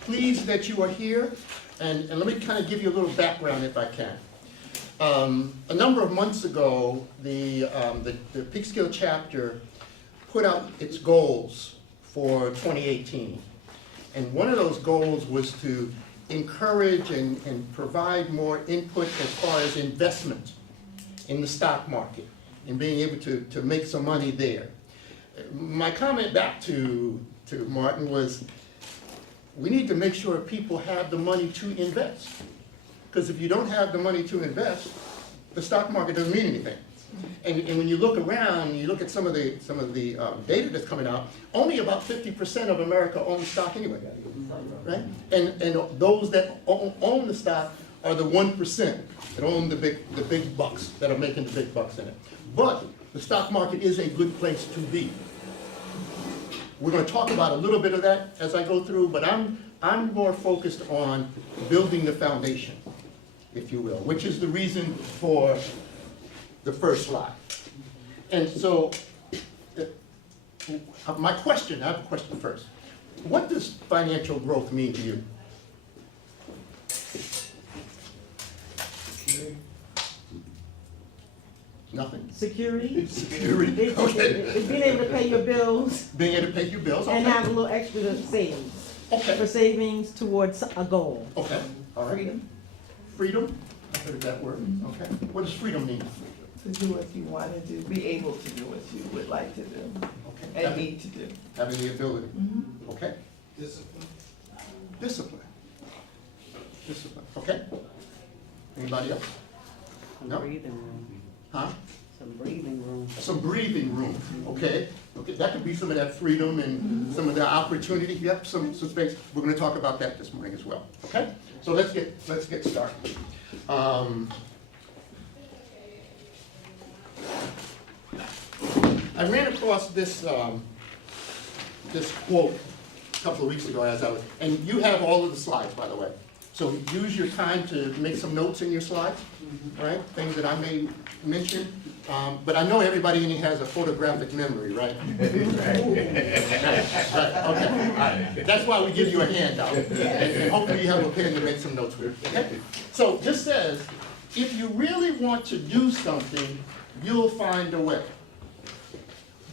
Pleased that you are here, and let me kind of give you a little background if I can. A number of months ago, the Peekskill chapter put out its goals for 2018. And one of those goals was to encourage and provide more input as far as investment in the stock market and being able to make some money there. My comment back to Martin was, we need to make sure people have the money to invest. Because if you don't have the money to invest, the stock market doesn't mean anything. And when you look around, you look at some of the data that's coming out, only about 50% of America owns stock anyway, right? And those that own the stock are the 1% that own the big bucks, that are making the big bucks in it. But the stock market is a good place to be. We're going to talk about a little bit of that as I go through, but I'm more focused on building the foundation, if you will, which is the reason for the first slide. And so, I have a question first. What does financial growth mean to you? Nothing? Security. Security, okay. It's being able to pay your bills. Being able to pay your bills, okay. And have a little extra savings. Okay. For savings towards a goal. Okay, all right. Freedom. Freedom, I heard that word, okay. What does freedom mean? To do what you want to do, be able to do what you would like to do, Okay. and need to do. Having the ability, Mm-hmm. okay. Discipline. Discipline. Discipline, okay. Anybody else? Some No? breathing room. Huh? Some breathing room. Some breathing room, okay. Okay, that could be some of that freedom and some of the opportunity. Yep, some space. We're going to talk about that this morning as well, okay. So let's get started. I ran across this this quote a couple of weeks ago and you have all of the slides, by the way. So use your time to make some notes in your slides, all right? Things that I may mention. But I know everybody in here has a photographic memory, right? Right, okay, all right. That's why we give you a handout. And hopefully you have a pen to make some notes with, okay? So this says, if you really want to do something, you'll find a way.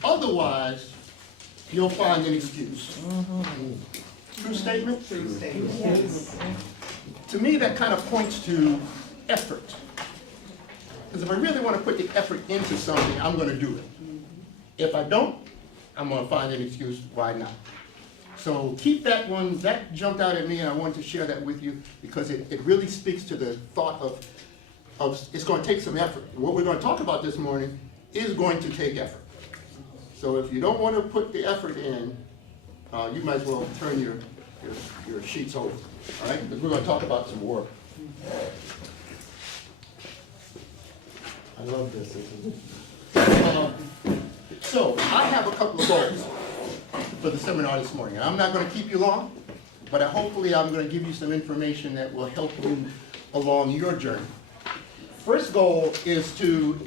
Otherwise, you'll find an excuse. True statement? True statement. Yes. To me, that kind of points to effort. Because if I really want to put the effort into something, I'm going to do it. If I don't, I'm going to find an excuse why not. So keep that one, that jumped out at me, and I wanted to share that with you because it really speaks to the thought of it's going to take some effort. And what we're going to talk about this morning is going to take effort. So if you don't want to put the effort in, you might as well turn your sheets over, all right? Because we're going to talk about some work. I love this. So I have a couple of goals for the seminar this morning. I'm not going to keep you long, but hopefully I'm going to give you some information that will help you along your journey. First goal is to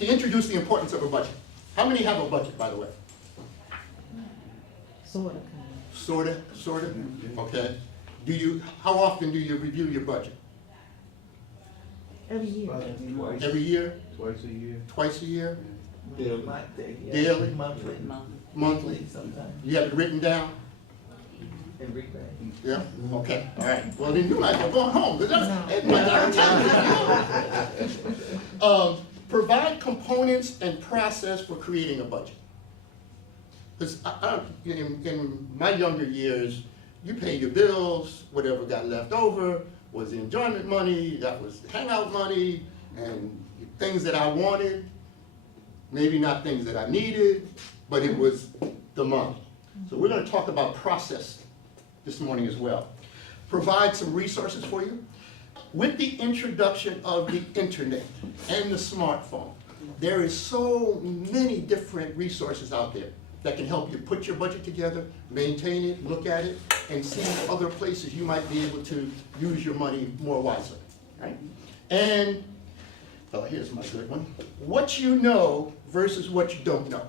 introduce the importance of a budget. How many have a budget, by the way? Sort of. Sort of, okay. How often do you review your budget? Every year. Every year? Twice a year. Twice a year? Daily. Daily? Monthly. Monthly? Sometimes. You have it written down? Every day. Yeah? Okay, all right. Well, then you might as well go home. Provide components and process for creating a budget. Because in my younger years, you pay your bills, whatever got left over was the enjoyment money, that was the hangout money, and things that I wanted, maybe not things that I needed, but it was the money. So we're going to talk about process this morning as well. Provide some resources for you. With the introduction of the internet and the smartphone, there is so many different resources out there that can help you put your budget together, maintain it, look at it, and see other places you might be able to use your money more wisely, right? And, oh, here's my good one. What you know versus what you don't know.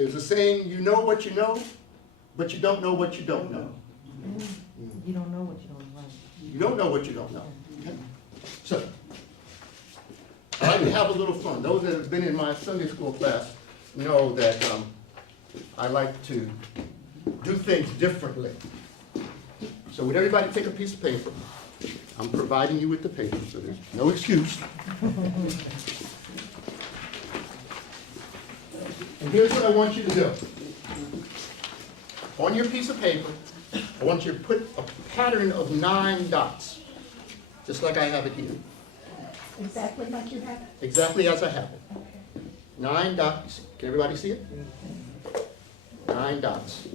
There's a saying, you know what you know, but you don't know what you don't know. You don't know what you don't know. You don't know what you don't know. Okay? So, I like to have a little fun. Those that have been in my Sunday school class know that I like to do things differently. So would everybody take a piece of paper? I'm providing you with the paper, so there's no excuse. And here's what I want you to do. On your piece of paper, I want you to put a pattern of 9 dots, just like I have it here. Exactly like you have. Exactly as I have it. 9 dots. Can everybody see it? 9 dots.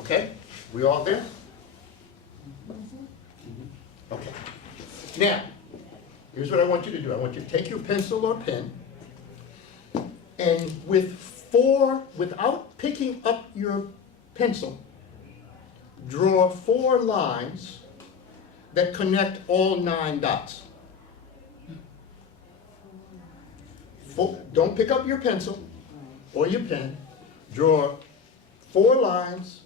Okay? We all there? Okay. Now, here's what I want you to do. I want you to take your pencil or pen, and without picking up your pencil, draw 4 lines that connect all 9 dots. Don't pick up your pencil or your pen. Draw 4 lines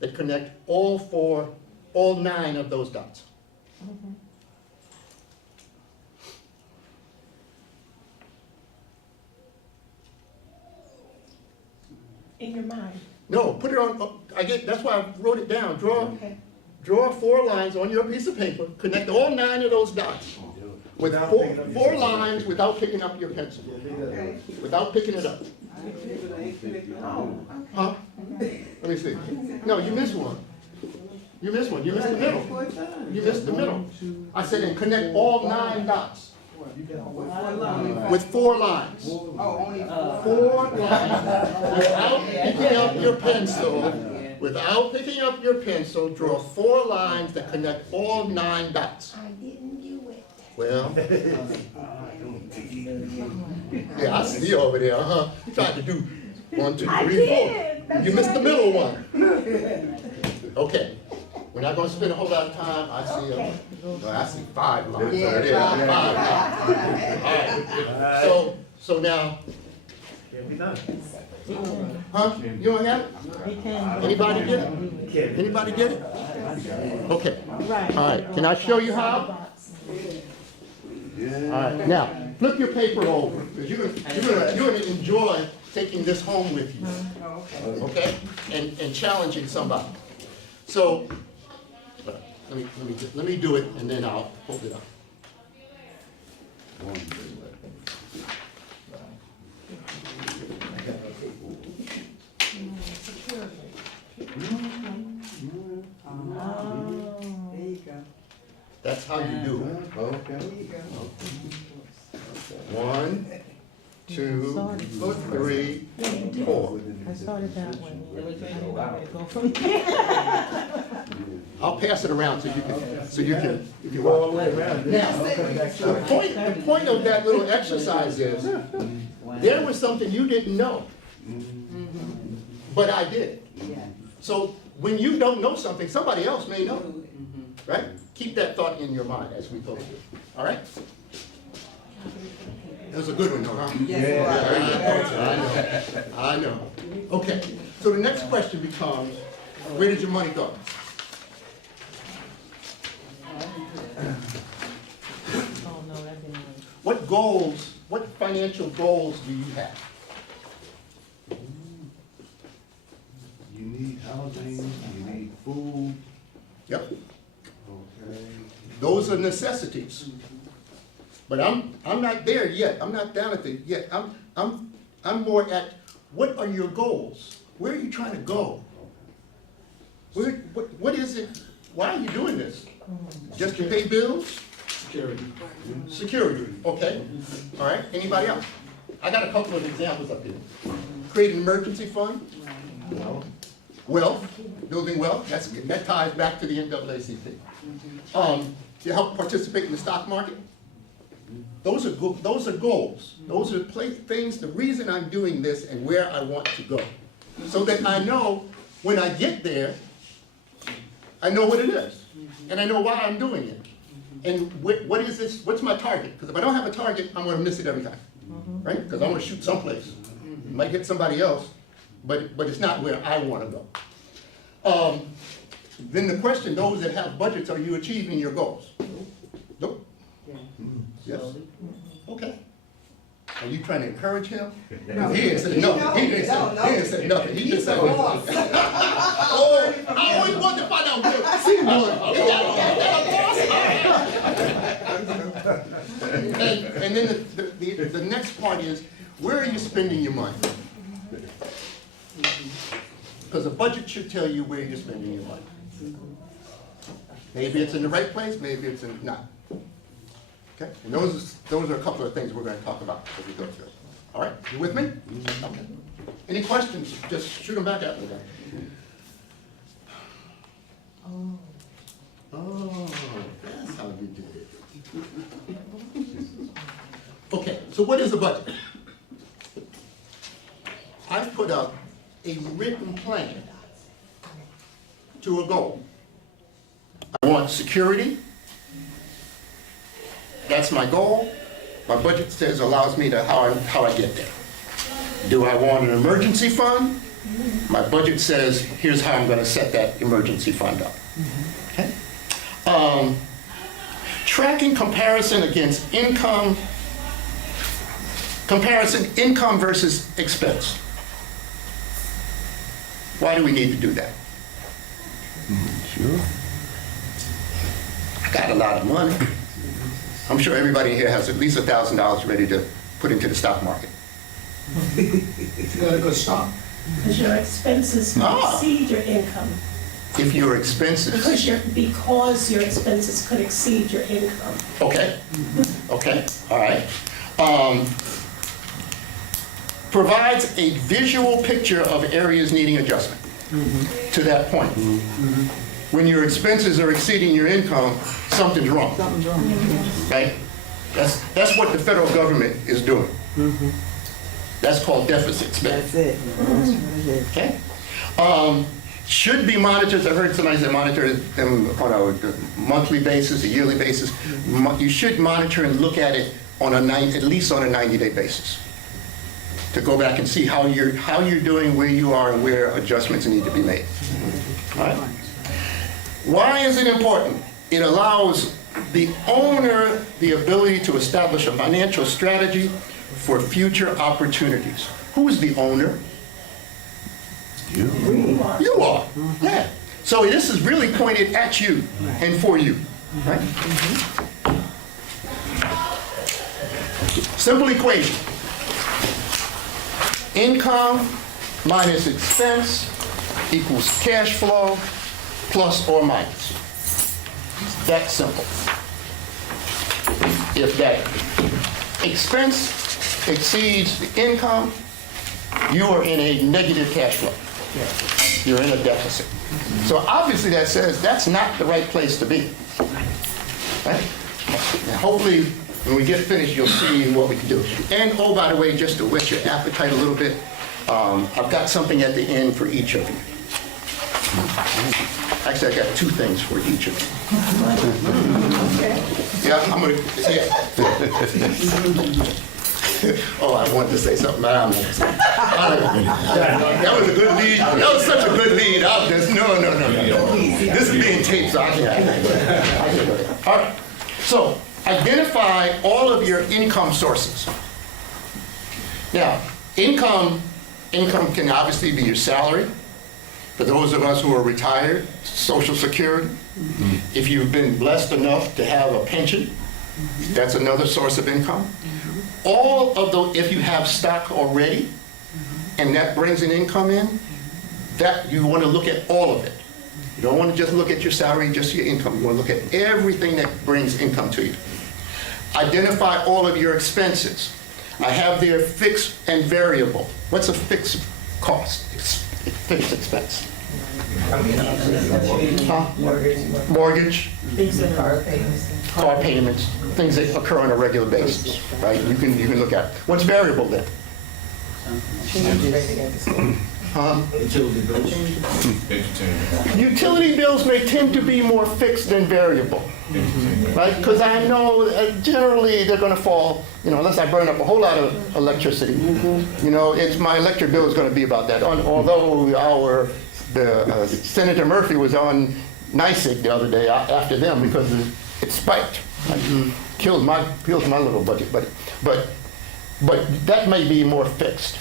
that connect all 9 of those dots. In your mind. No, put it on, that's why I wrote it down. Okay. Draw 4 lines on your piece of paper, connect all 9 of those dots. With 4 lines without picking up your pencil. Without picking it up. Huh? Let me see. No, you missed one. You missed one. You missed the middle. You missed the middle. I said, and connect all 9 dots. With 4 lines. 4 lines. Without picking up your pencil. Without picking up your pencil, draw 4 lines that connect all 9 dots. I didn't do it. Well. Yeah, I see you over there, You tried to do 1, 2, 3, 4. You missed the middle one. Okay. We're not gonna spend a whole lot of time. I see, I see 5 lines over there. 5 lines. All right. So now. Huh? You don't have it? Anybody get it? Anybody get it? Okay. Right. All right. Can I show you how? All right. Now, flip your paper over, because you're gonna enjoy taking this home with you. Okay? And challenging somebody. So, let me do it, and then I'll hold it up. There you go. That's how you do it. Okay. 1, 2, 3, 4. I started that one. I didn't know where to go from there. I'll pass it around so you can All the way around. Now, the point of that little exercise is, there was something you didn't know, but I did. So when you don't know something, somebody else may know, right? Keep that thought in your mind as we go through. All right? That was a good one, huh? I know. Okay, so the next question becomes, where did your money go? Oh, no, that didn't work. What financial goals do you have? You need housing, you need food, Yep, okay. those are necessities. But I'm not there yet. I'm not down at the yet. I'm more at, what are your goals? Where are you trying to go? What is it? Why are you doing this? Just to pay bills? Security, okay. All right, anybody else? I got a couple of examples up here. Create an emergency fund. Wealth, building wealth, that ties back to the NAACP. To help participate in the stock market. Those are goals. Those are things, the reason I'm doing this and where I want to go. So that I know when I get there, I know what it is. And I know why I'm doing it. And what is this, what's my target? Because if I don't have a target, I'm gonna miss it every time, right? Because I'm gonna shoot someplace. It might hit somebody else, but it's not where I wanna go. Then the question, those that have budgets, are you achieving your goals? Nope. Yes? Okay. Are you trying to encourage him? No. He didn't say nothing. He didn't say nothing. He just said, oh, I always wanted to find out where, see one. And then the next part is, where are you spending your money? Because a budget should tell you where you're spending your money. Maybe it's in the right place, maybe it's not. Okay, and those are a couple of things we're gonna talk about as we go through. All right, you with me? Okay. Any questions? Just shoot them back at me then. Oh, that's how you did it. Okay, so what is a budget? I've put up a written plan to a goal. I want security. That's my goal. My budget says allows me to how I get there. Do I want an emergency fund? My budget says here's how I'm going to set that emergency fund up. Okay. Tracking comparison against income versus expense. Why do we need to do that? Sure. I got a lot of money. I'm sure everybody here has at least $1,000 ready to put into the stock market. You got a good start. Because your expenses Ah. exceed your income. If your expenses, Because your expenses could exceed your income. okay, okay, all right. Provides a visual picture of areas needing adjustment. To that point. When your expenses are exceeding your income, something's wrong. Something's wrong. Right? That's what the federal government is doing. That's called deficit spending. That's it. That's what it is. Okay? Should be monitored, I heard somebody say monitor them on a monthly basis, a yearly basis. You should monitor and look at it on at least on a 90-day basis. To go back and see how you're doing, where you are, and where adjustments need to be made. All right? Why is it important? It allows the owner the ability to establish a financial strategy for future opportunities. Who's the owner? You. You are. Yeah. So this is really pointed at you and for you. Right? Simple equation. Income minus expense equals cash flow plus or minus. That's simple. If that expense exceeds the income, you are in a negative cash flow. You're in a deficit. So obviously that says that's not the right place to be. Right? And hopefully when we get finished, you'll see what we can do. And oh, by the way, just to whet your appetite a little bit, I've got something at the end for each of you. Actually, I got two things for each of you. Yeah, I'm gonna, yeah. Oh, I wanted to say something, but I'm not gonna say it. That was a good lead. That was such a good lead. I'm just, no. This is being taped, so I can't go there. All right, so identify all of your income sources. Now, income can obviously be your salary. For those of us who are retired, Social Security. If you've been blessed enough to have a pension, that's another source of income. All of those, if you have stock already, and that brings an income in, that you want to look at all of it. You don't want to just look at your salary, just your income. You want to look at everything that brings income to you. Identify all of your expenses. I have there fixed and variable. What's a fixed cost? Fixed expense. Huh? Mortgage, car payments, things that occur on a regular basis, right? You can look at. What's variable then? Utility bills. Entertainment. Utility bills may tend to be more fixed than variable, Entertainment. right? Because I know generally they're going to fall, unless I burn up a whole lot of electricity. My electric bill is going to be about that. Although Senator Murphy was on NAACP the other day after them because it spiked. Kills my little budget, but that may be more fixed.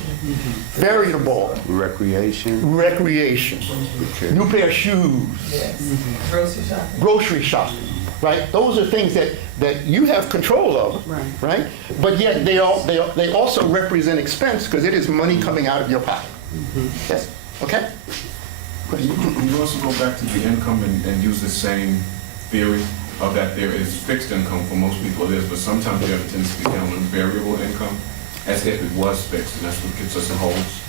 Variable, Recreation. new pair of shoes, Yes. Grocery shopping. grocery shopping, right? Those are things that you have control of, right? But yet they also represent expense because it is money coming out of your pocket. Yes, okay? You also go back to the income and use the same theory of that there is fixed income for most people it is, but sometimes we have a tendency to count on variable income as if it was fixed, and that's what gets us in holes.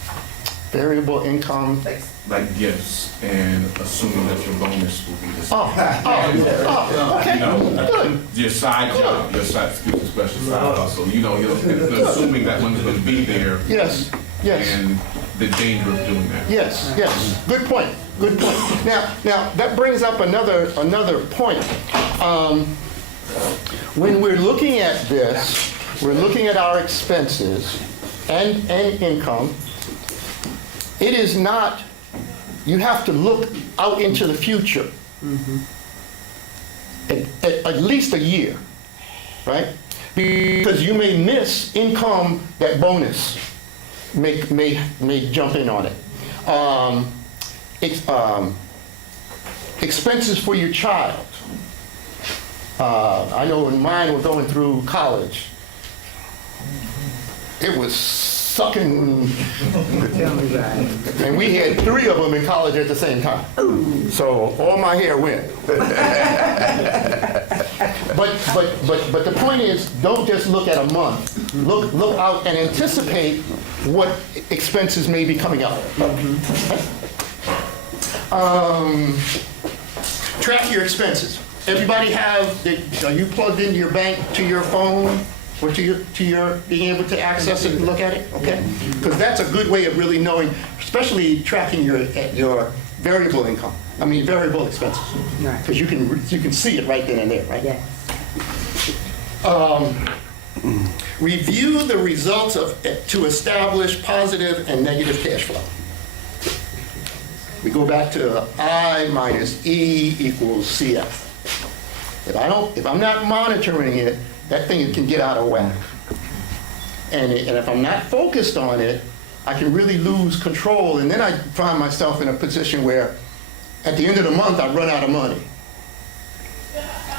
Variable income. Like gifts and assuming that your bonus will be the same. Okay, good. Your side job, excuse me, special side hustle, you're assuming that money's gonna be there. Yes. And the danger of doing that. Yes. Good point. Now that brings up another point. When we're looking at this, we're looking at our expenses and income. It is not, you have to look out into the future. At least a year, right? Because you may miss income, that bonus may jump in on it. Expenses for your child. I know when mine were going through college, it was sucking, Tell me about it. and we had 3 of them in college at the same time. So all my hair went. But the point is, don't just look at a month. Look out and anticipate what expenses may be coming up. Track your expenses. Everybody are you plugged into your bank, to your phone, or to your being able to access it and look at it? Okay? Because that's a good way of really knowing, especially tracking your variable income. Variable expenses. Right. Because you can see it right then and there, right? Yes. Review the results to establish positive and negative cash flow. We go back to I minus E equals CF. If I'm not monitoring it, that thing can get out of whack. And if I'm not focused on it, I can really lose control, and then I find myself in a position where at the end of the month I run out of money.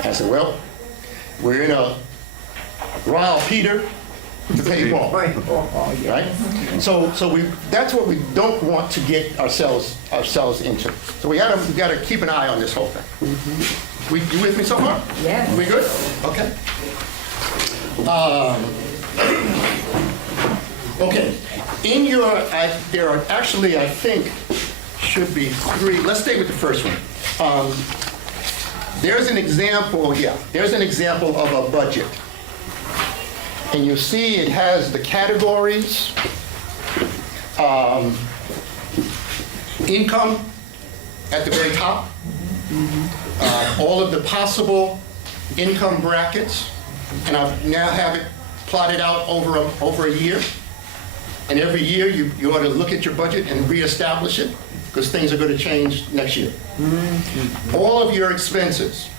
I said, well, we're in a Rile Peter to pay Paul. Right? So that's what we don't want to get ourselves into. So we gotta keep an eye on this whole thing. You with me so far? Yes. We good? Okay. Okay. There are actually, I think, should be 3. Let's stay with the first one. There's an example here. There's an example of a budget. And you see it has the categories, income at the very top, all of the possible income brackets, and I now have it plotted out over a year. And every year you ought to look at your budget and reestablish it, because things are going to change next year. All of your expenses,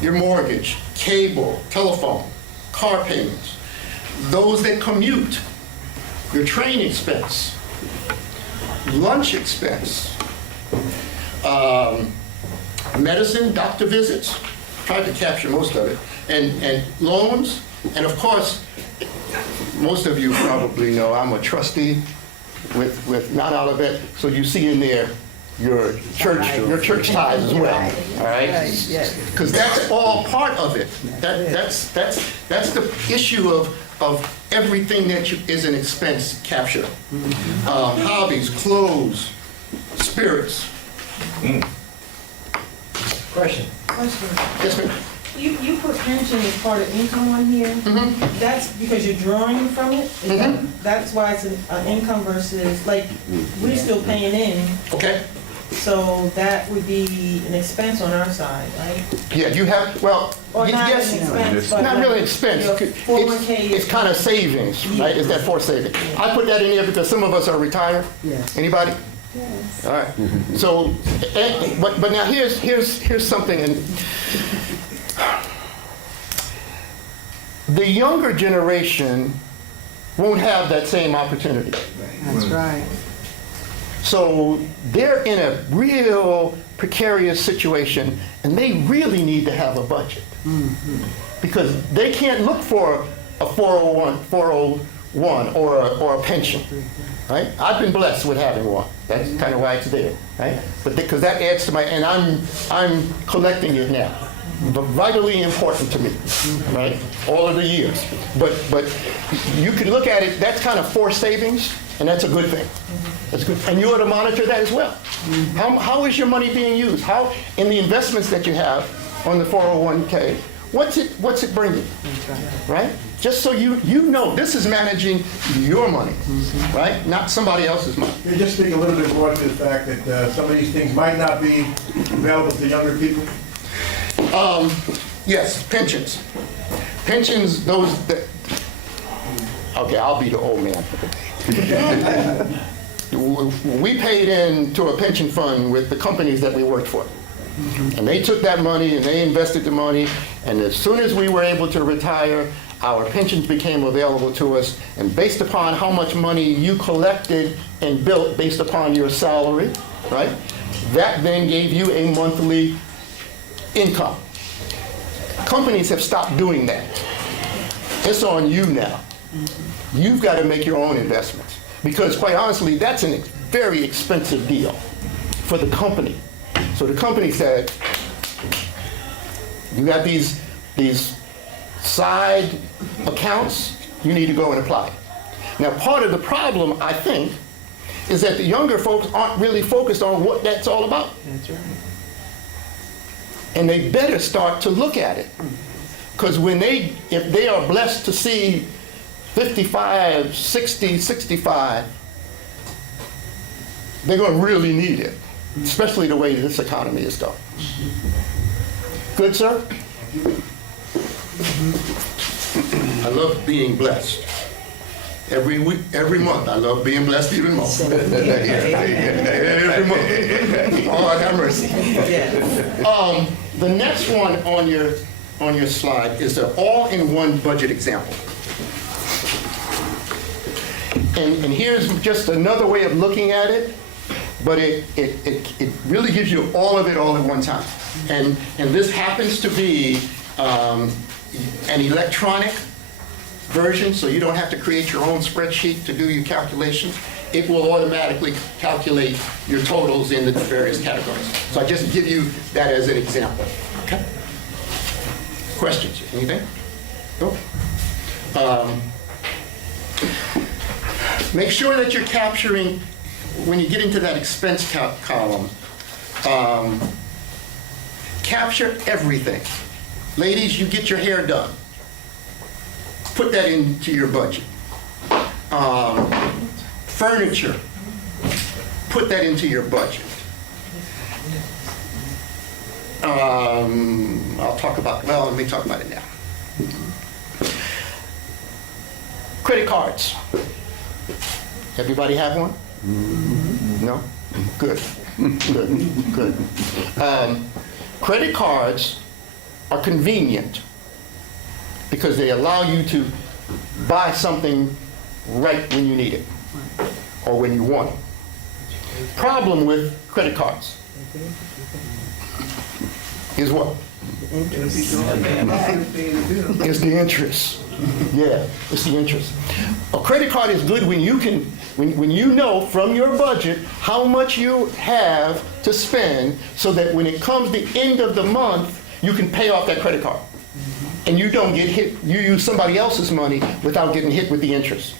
your mortgage, cable, telephone, car payments, those that commute, your train expense, lunch expense, medicine, doctor visits, tried to capture most of it, and loans, and of course, most of you probably know I'm a trustee with not all of it, so you see in there your church ties as well, all right? Yes. Because that's all part of it. That's the issue of everything that is an expense capture. Hobbies, clothes, spirits. Question. Yes, ma'am. You put pension as part of income on here. That's because you're drawing from it? Is that's why it's an income versus, like, we're still paying in, Okay? so that would be an expense on our side, right? Yeah, you have, well, Or not an yes, expense, but not really expense. your It's 401k it's is. kind of savings, right? It's that forced saving. I put that in there because some of us are retired. Yes. Anybody? All right. So, but now here's something, and the younger generation won't have that same opportunity. That's right. So they're in a real precarious situation, and they really need to have a budget. Because they can't look for a 401 or a pension, right? I've been blessed with having one. That's kind of why it's there, right? But because that adds to my, and I'm collecting it now. But vitally important to me, right? All of the years. But you can look at it, that's kind of forced savings, and that's a good thing. That's good. And you ought to monitor that as well. How is your money being used? How, in the investments that you have on the 401k, what's it bringing? Right? Just so you know, this is managing your money, right? Not somebody else's money. Can you just speak a little bit more to the fact that some of these things might not be available to younger people? Yes, pensions. Pensions, those that, okay, I'll be the old man. We paid into a pension fund with the companies that we worked for. And they took that money and they invested the money, and as soon as we were able to retire, our pensions became available to us, and based upon how much money you collected and built based upon your salary, right? That then gave you a monthly income. Companies have stopped doing that. It's on you now. You've got to make your own investments, because quite honestly, that's a very expensive deal for the company. So the company said, you got these side accounts, you need to go and apply. Now, part of the problem, I think, is that the younger folks aren't really focused on what that's all about. That's right. And they better start to look at it. Because if they are blessed to see 55, 60, 65, they're going to really need it, especially the way this economy is going. Good, sir? I love being blessed. Every week, every month, I love being blessed even more. Every month. Oh, have mercy. The next one on your slide is an all-in-one budget example. And here's just another way of looking at it, but it really gives you all of it all at one time. And this happens to be an electronic version, so you don't have to create your own spreadsheet to do your calculations. It will automatically calculate your totals in the various categories. So I just give you that as an example. Okay? Questions? Anything? No? Make sure that you're capturing, when you get into that expense column, capture everything. Ladies, you get your hair done. Put that into your budget. Furniture, put that into your budget. I'll talk about, well, let me talk about it now. Credit cards. Everybody have one? No? Good. Good. Credit cards are convenient because they allow you to buy something right when you need it or when you want it. Problem with credit cards is what? It's the interest. Yeah, it's the interest. A credit card is good when you can, when you know from your budget how much you have to spend, so that when it comes the end of the month, you can pay off that credit card. And you don't get hit, you use somebody else's money without getting hit with the interest.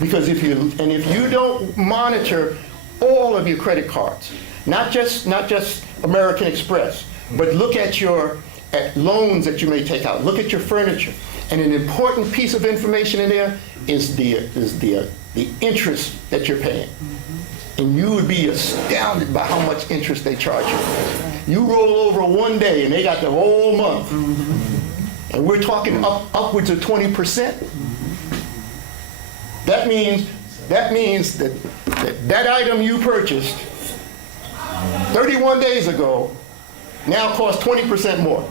Because if you don't monitor all of your credit cards, not just American Express, but look at your at loans that you may take out. Look at your furniture. And an important piece of information in there is the interest that you're paying. And you would be astounded by how much interest they charge you. You roll over one day and they got the whole month. And we're talking upwards of 20%. That means that item you purchased 31 days ago now costs 20% more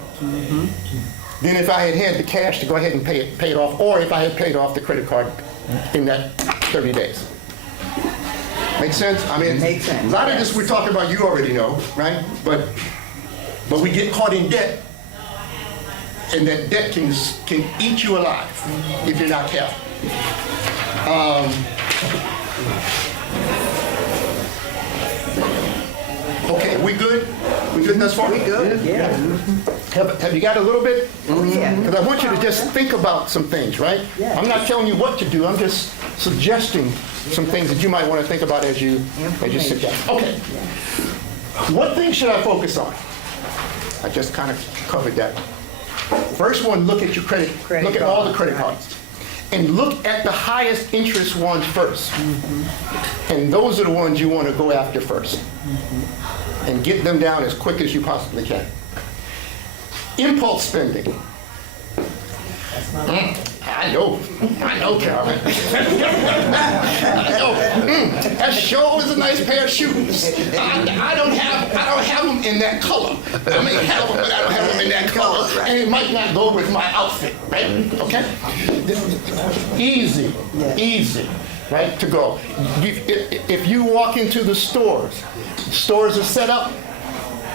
than if I had the cash to go ahead and pay it off, or if I had paid off the credit card in that 30 days. Make sense? I mean, Makes sense. a lot of this we're talking about, you already know, right? But we get caught in debt, and that debt can eat you alive if you're not careful. Okay, we good? We good thus far? We good, yeah. Have you got a little bit? Yeah. Because I want you to just think about some things, right? Yeah. I'm not telling you what to do, I'm just suggesting some things that you might want to think about as you sit down. Okay. What things should I focus on? I just kind of covered that. First one, look at your credit look at all the credit cards. And look at the highest interest ones first. And those are the ones you want to go after first. And get them down as quick as you possibly can. Impulse spending. I know, Carolyn. I know. That sure is a nice pair of shoes. I don't have them in that color. I may have them, but I don't have them in that color. And it might not go with my outfit, right? Okay? Easy, right, to go. If you walk into the stores are set up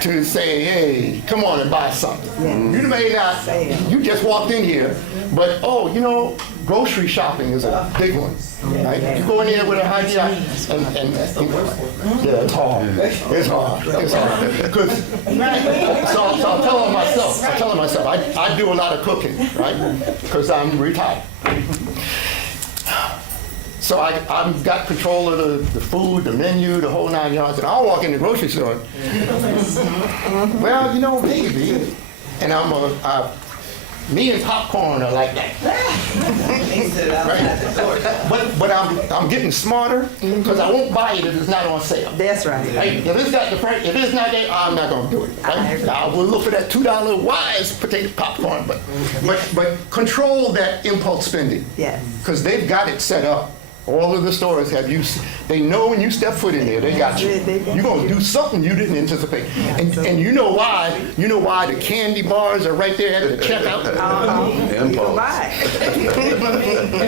to say, hey, come on and buy something. You may not, you just walked in here, but grocery shopping is a big one. Right? You go in there with an idea, and yeah, it's hard. So I'll tell myself, I do a lot of cooking, right? Because I'm retired. So I've got control of the food, the menu, the whole 9 yards, and I'll walk in the grocery store. Well, maybe, and me and popcorn are like that. Right? But I'm getting smarter because I won't buy it if it's not on sale. That's right. Right? If it's not there, I'm not going to do it. Right? I will look for that $2 Wise potato popcorn, but control that impulse spending. Yes. Because they've got it set up. All of the stores they know when you step foot in there, they got you. You're going to do something you didn't anticipate. And you know why the candy bars are right there at the checkout? Impulse.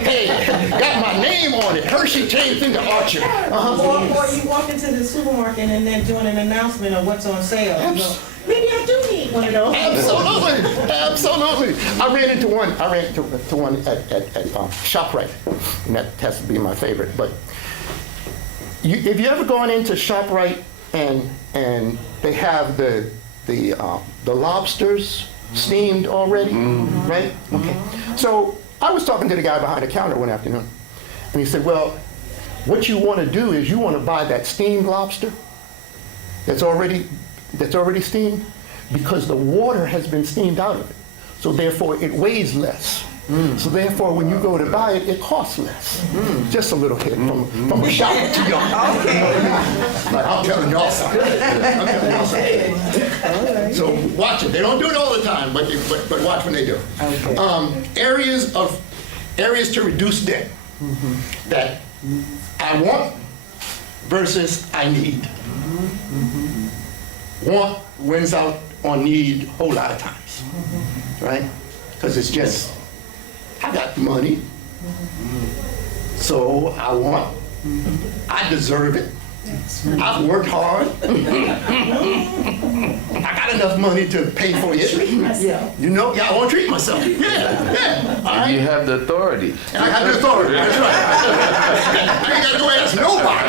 Hey, got my name on it. Hershey changed into Archer. Or you walk into the supermarket and then doing an announcement of what's on sale. Maybe I do need one of those. Absolutely. I ran into one at ShopRite, and that has to be my favorite. But if you ever gone into ShopRite and they have the lobsters steamed already, right? Okay. So I was talking to the guy behind the counter one afternoon, and he said, "Well, what you want to do is you want to buy that steamed lobster that's already steamed, because the water has been steamed out of it. So therefore it weighs less. So therefore when you go to buy it, it costs less." Just a little hit from a shopper to y'all. Like, I'm telling y'all something. So watch it. They don't do it all the time, but watch when they do. Areas to reduce debt that I want versus I need. Want wins out on need a whole lot of times, right? Because it's just, I got the money, so I deserve it. I've worked hard. I got enough money to pay for it. I want to treat myself. Yeah. All right. You have the authority. And I have the authority, that's right. I ain't got to go ask nobody.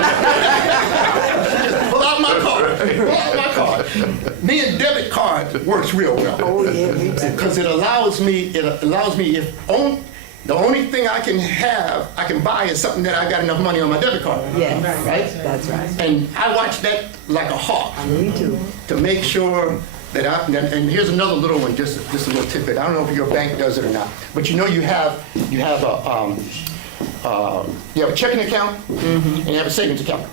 Just pull out my card. Me and debit card works real well. Oh, yeah, me too. Because it allows me the only thing I can buy is something that I got enough money on my debit card. Yes. Right? That's right. And I watch that like a hawk. Me too. To make sure and here's another little one, just a little tidbit. I don't know if your bank does it or not, but you know you have a checking account and you have a savings account,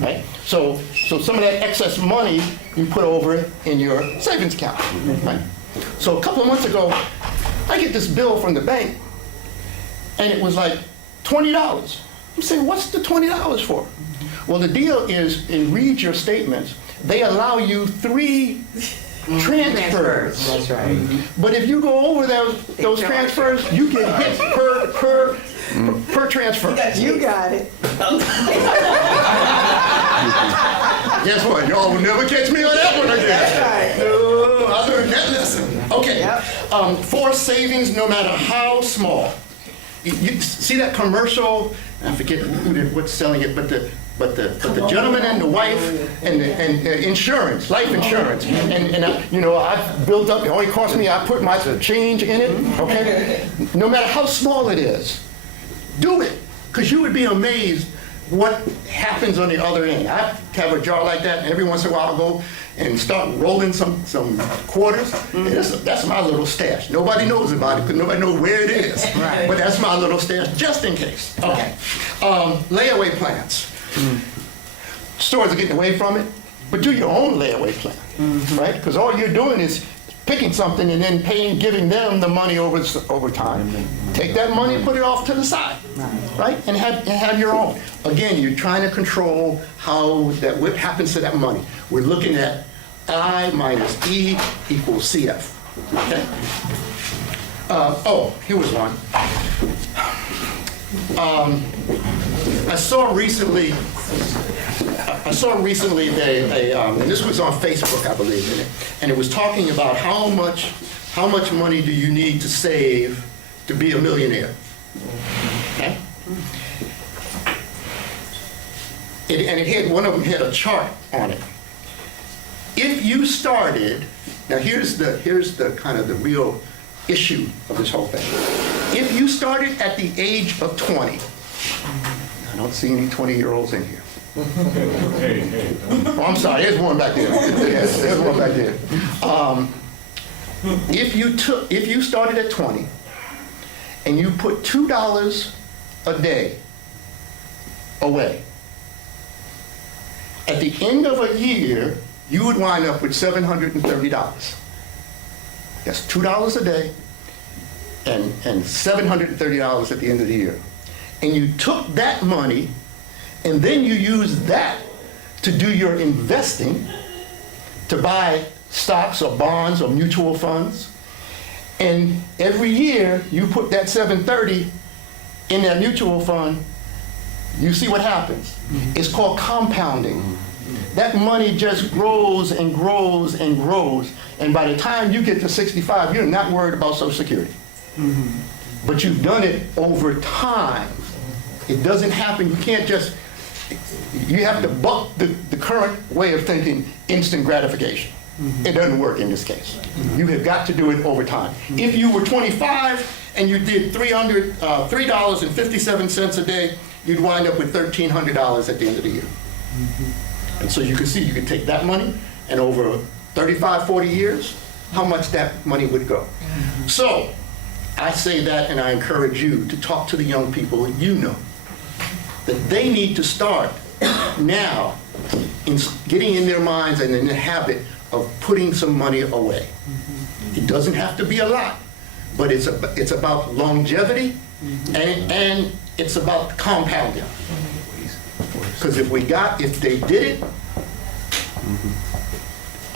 right? So some of that excess money you put over in your savings account, right? So a couple of months ago, I get this bill from the bank, and it was like $20. I'm saying, what's the $20 for? Well, the deal is, read your statements. They allow you 3 transfers. That's right. But if you go over those transfers, you get hit per transfer. You got it. Guess what? Y'all will never catch me on that one again. That's right. No, I learned that lesson. Okay. Yep. For savings, no matter how small. You see that commercial? I forget what's selling it, but the gentleman and the wife and insurance, life insurance, and I built up. It only cost me. I put my change in it. Okay. No matter how small it is, do it, because you would be amazed what happens on the other end. I have a jar like that, and every once in a while I'll go and start rolling some quarters. And that's my little stash. Nobody knows about it because nobody knows where it is. Right. But that's my little stash, just in case. Okay. Layaway plans. Stores are getting away from it, but do your own layaway plan, right? Because all you're doing is picking something and then giving them the money over time. Take that money and put it off to the side, right? And have your own. Again, you're trying to control what happens to that money. We're looking at I minus E equals CF. Okay. Here was one. I saw recently and this was on Facebook, I believe, and it was talking about how much money do you need to save to be a millionaire. Okay? One of them had a chart on it. If you started, now here's the kind of the real issue of this whole thing. If you started at the age of 20, I don't see any 20-year-olds in here. Hey. Oh, I'm sorry, there's one back there. Yes, there's one back there. If you started at 20 and you put $2 a day away, at the end of a year, you would wind up with $730. That's $2 a day and $730 at the end of the year. And you took that money and then you used that to do your investing, to buy stocks or bonds or mutual funds. And every year you put that $730 in that mutual fund, you see what happens. It's called compounding. That money just grows and grows and grows. And by the time you get to 65, you're not worried about Social Security. But you've done it over time. It doesn't happen. You can't just, you have to buck the current way of thinking instant gratification. It doesn't work in this case. You have got to do it over time. If you were 25 and you did $3.57 a day, you'd wind up with $1,300 at the end of the year. And so you can see, you can take that money and over 35, 40 years, how much that money would go. So I say that and I encourage you to talk to the young people you know, that they need to start now in getting in their minds and in the habit of putting some money away. It doesn't have to be a lot, but it's about longevity and it's about compounding. Because if they did it,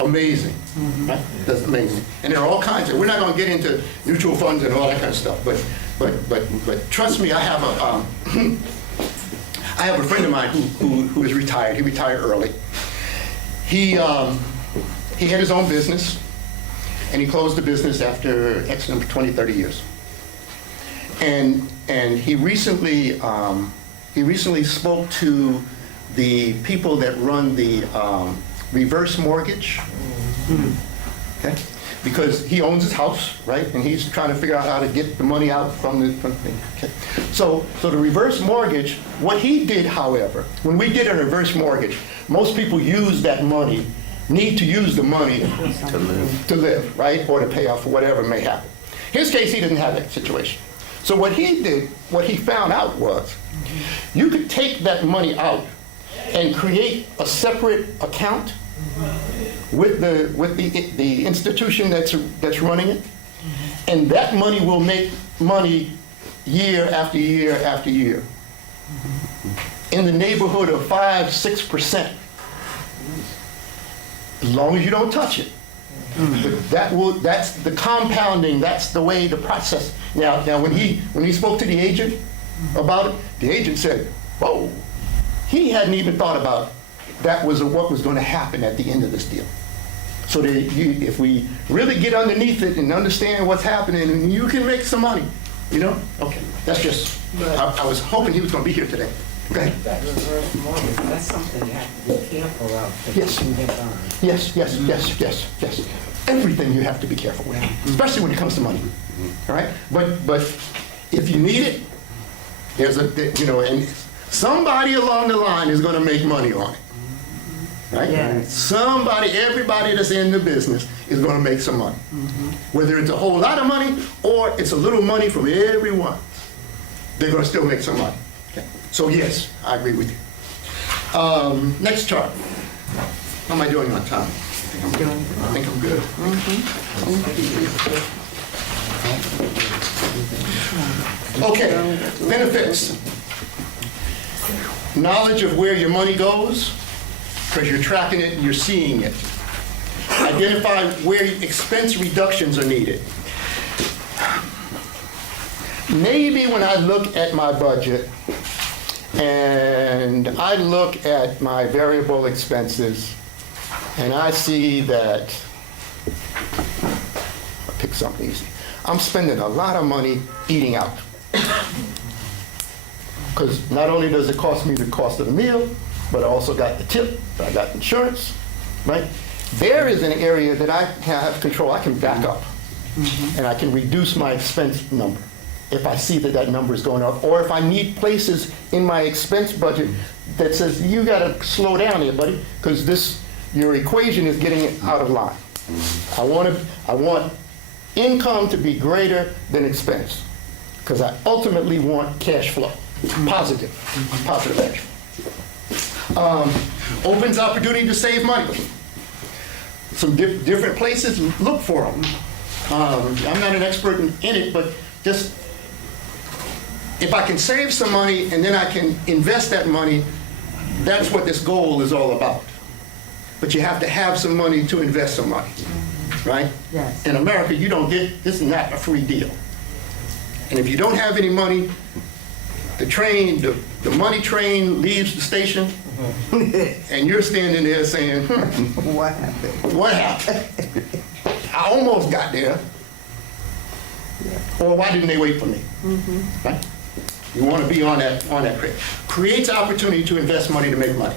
amazing, right? That's amazing. And there are all kinds of, we're not going to get into mutual funds and all that kind of stuff, but trust me, I have a friend of mine who is retired. He retired early. He had his own business, and he closed the business after X number 20, 30 years. And he recently spoke to the people that run the reverse mortgage, okay? Because he owns his house, right? And he's trying to figure out how to get the money out from the thing. Okay. So the reverse mortgage, what he did, however, when we did a reverse mortgage, most people use that money need to use the money to live, right? Or to pay off whatever may happen. His case, he didn't have that situation. So what he did, what he found out was, you could take that money out and create a separate account with the institution that's running it, and that money will make money year after year after year, in the neighborhood of 5–6%, as long as you don't touch it. But that's the compounding, that's the way the process. Now when he spoke to the agent about it, the agent said, whoa, he hadn't even thought about that was what was going to happen at the end of this deal. So that if we really get underneath it and understand what's happening, you can make some money, you know? Okay, that's just, I was hoping he was going to be here today. Go ahead. That's something you have to be careful of. That Yes. you can get on. Yes. Everything you have to be careful with, especially when it comes to money. All right? But if you need it, and somebody along the line is going to make money on it. Right? Yes. Everybody that's in the business is going to make some money. Whether it's a whole lot of money or it's a little money from everyone, they're going to still make some money. Okay? So yes, I agree with you. Next chart. How am I doing on time? I think I'm good. Okay, benefits. Knowledge of where your money goes, because you're tracking it and you're seeing it. Identify where expense reductions are needed. Maybe when I look at my budget and I look at my variable expenses and I see that, I'll pick something easy, I'm spending a lot of money eating out. Because not only does it cost me the cost of the meal, but I also got the tip, I got insurance, right? There is an area that I have control. I can back up, and I can reduce my expense number if I see that number is going up, or if I need places in my expense budget that says, you gotta slow down here, buddy, because your equation is getting out of line. I want income to be greater than expense, because I ultimately want cash flow, positive cash flow. Opens opportunity to save money. Some different places, look for them. I'm not an expert in it, but just if I can save some money and then I can invest that money, that's what this goal is all about. But you have to have some money to invest some money, right? Yes. In America, you don't get, this is not a free deal. And if you don't have any money, the money train leaves the station, and you're standing there saying, What happened? what happened? I almost got there. Or why didn't they wait for me? Right? You want to be on that train. Creates opportunity to invest money to make money.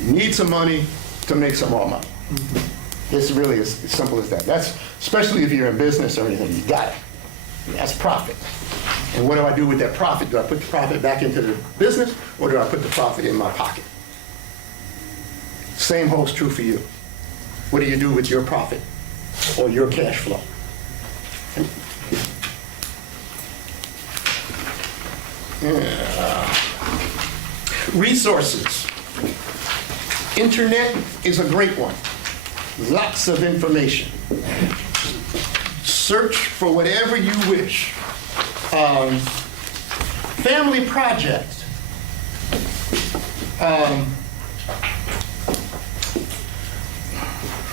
You need some money to make some more money. It's really as simple as that. That's especially if you're in business or anything, you got it. That's profit. And what do I do with that profit? Do I put the profit back into the business, or do I put the profit in my pocket? Same holds true for you. What do you do with your profit or your cash flow? Resources. Internet is a great one. Lots of information. Search for whatever you wish. Family projects.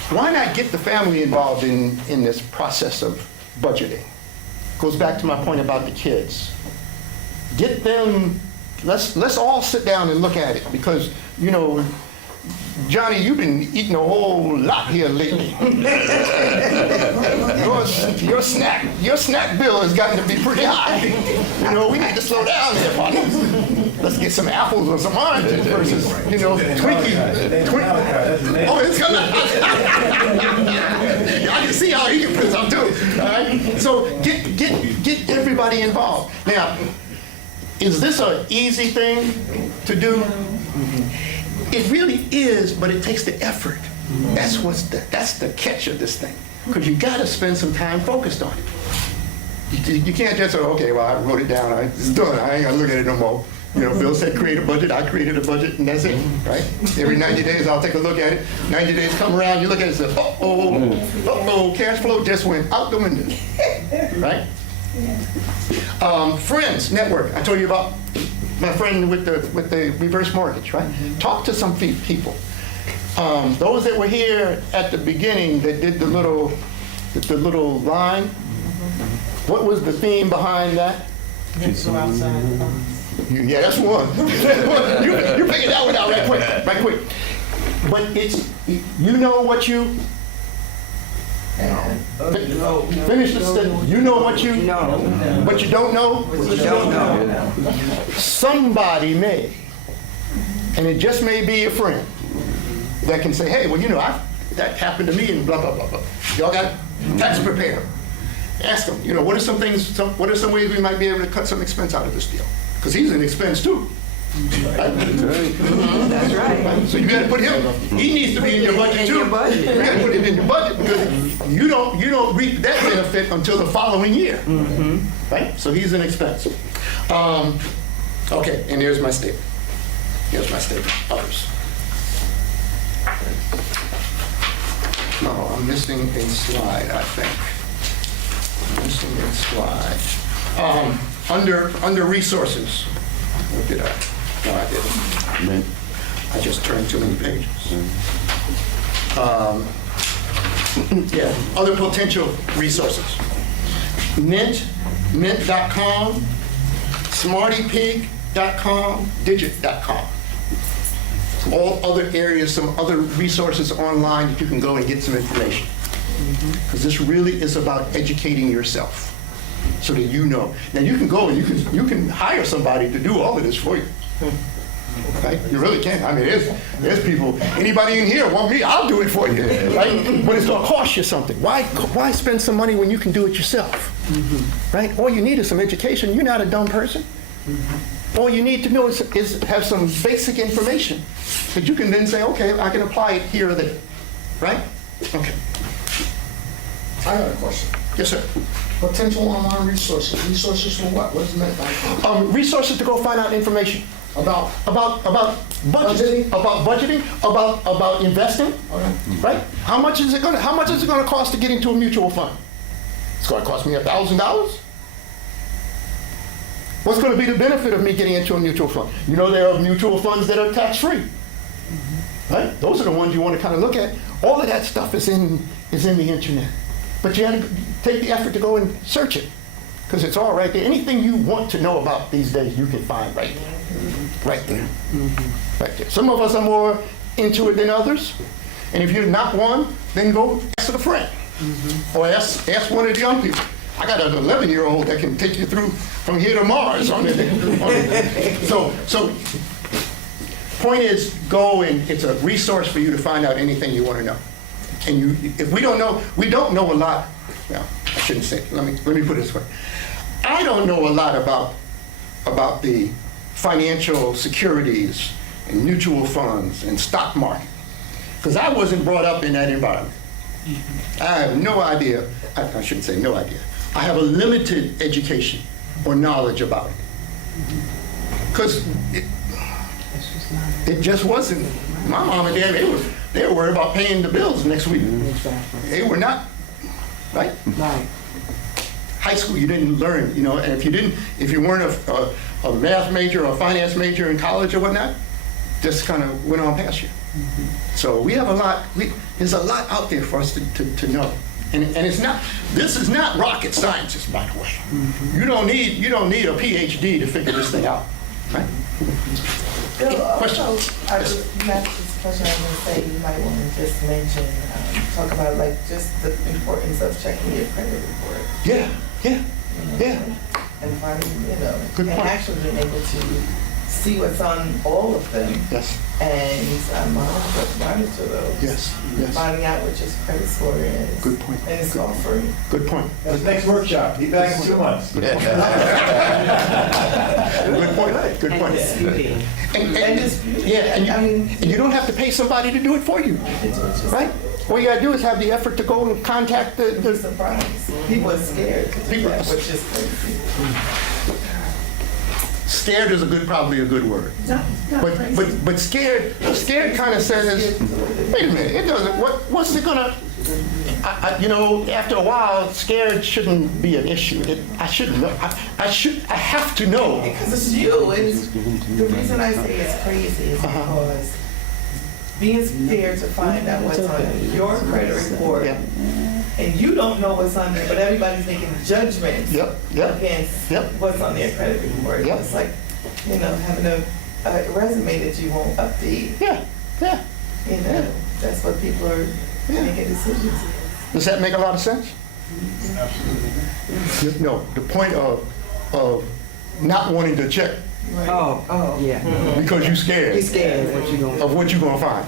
Why not get the family involved in this process of budgeting? Goes back to my point about the kids. Get them, let's all sit down and look at it, because, Johnny, you've been eating a whole lot here lately. your snack bill has gotten to be pretty high. We need to slow down here, partner. Let's get some apples or some oranges versus, Twinkies. Oh, it's gonna. I can see how he can put some too. All right. So get everybody involved. Now, is this an easy thing to do? It really is, but it takes the effort. That's the catch of this thing, because you got to spend some time focused on it. You can't just say, okay, well, I wrote it down, it's done, I ain't gonna look at it no more. You know, Bill said create a budget, I created a budget, and that's it, right? Every 90 days, I'll take a look at it. 90 days come around, you look at it and say, uh-oh, cash flow just went out the window, right? Friends network, I told you about my friend with the reverse mortgage, right? Talk to some people. Those that were here at the beginning that did the little line, what was the theme behind that? Go outside. Yeah, that's one. You figured that one out right quick. But it's, you know what you, finish the sentence. You know what you know, but you don't know. You don't know. Somebody may, and it just may be a friend, that can say, hey, well, you know, that happened to me and blah, blah, blah, blah. Y'all got tax preparer. Ask them, you know, what are some things, what are some ways we might be able to cut some expense out of this deal? Because he's an expense too. Right? That's right. So you got to put him, he needs to be in your budget too. In your budget, You got to put him in your budget because you don't reap that benefit until the following year. Right? So he's an expense. Okay, and here's my statement. Here's my statement. Others. No, I'm missing a slide, I think. I'm missing a slide. Under resources. What did I? No, I didn't. I just turned too many pages. Yeah, other potential resources. Mint.com, smartypig.com, digit.com. All other areas, some other resources online that you can go and get some information. Because this really is about educating yourself so that you know. Now you can go and you can hire somebody to do all of this for you. Right? You really can. I mean, there's people, anybody in here want me, I'll do it for you. Right? But it's gonna cost you something. Why spend some money when you can do it yourself? Right? All you need is some education. You're not a dumb person. All you need to know is have some basic information that you can then say, okay, I can apply it here or there. Right? Okay. I got a question. Yes, sir. Potential online resources. Resources for what? What is meant by Resources to go find out information about? about budgeting, about investing, Okay. right? How much is it gonna cost to get into a mutual fund? It's gonna cost me $1,000. What's gonna be the benefit of me getting into a mutual fund? You know, there are mutual funds that are tax-free, right? Those are the ones you want to kind of look at. All of that stuff is in the internet, but you have to take the effort to go and search it, because it's all right there. Anything you want to know about these days, you can find right there, right there, right there. Some of us are more into it than others, and if you're not one, then go ask a friend, or ask one of the young people. I got an 11-year-old that can take you through from here to Mars on it. So point is, go and it's a resource for you to find out anything you want to know. And if we don't know a lot. Well, I shouldn't say. Let me put it this way. I don't know a lot about the financial securities and mutual funds and stock market, because I wasn't brought up in that environment. I have no idea. I shouldn't say no idea. I have a limited education or knowledge about it. Because it just wasn't. My mom and dad, they were worried about paying the bills next week. They were not, right? Right. High school, you didn't learn, you know, and if you weren't a math major or a finance major in college or whatnot, just kind of went on past you. So we have a lot, there's a lot out there for us to know. And this is not rocket science, by the way. You don't need a PhD to figure this thing out, right? Question? I just have this question I was gonna say, you might want to just mention, talk about like just the importance of checking your credit report. Yeah. And finding, Good and point. actually being able to see what's on all of them Yes. and monitor those. Yes. Finding out what your credit score is. Good point. And it's all free. Good point. That's next workshop. Be back in 2 months. Good point. Good And point. disputing. And disputing. Yeah, I mean, and you don't have to pay somebody to do it for you, right? All you gotta do is have the effort to go and contact you're the surprised. People are scared to do People- that, which is crazy. scared is probably a good word. Not crazy. But scared kind of says, wait a minute, it doesn't, what's it gonna, you know, after a while, scared shouldn't be an issue. I shouldn't know, I have to know. Because it's you, and the reason I say it's crazy is because being scared to find out what's on your credit report, Yeah. and you don't know what's on there, but everybody's making judgments Yep, yep, against yep. what's on their credit report. Yep. It's like, you know, having a resume that you won't update. Yeah, yeah. You know, that's what people are making decisions. Does that make a lot of sense? No, the point of not wanting to check Oh, yeah. because you're scared You're scared of what you're gonna. of what you're gonna find,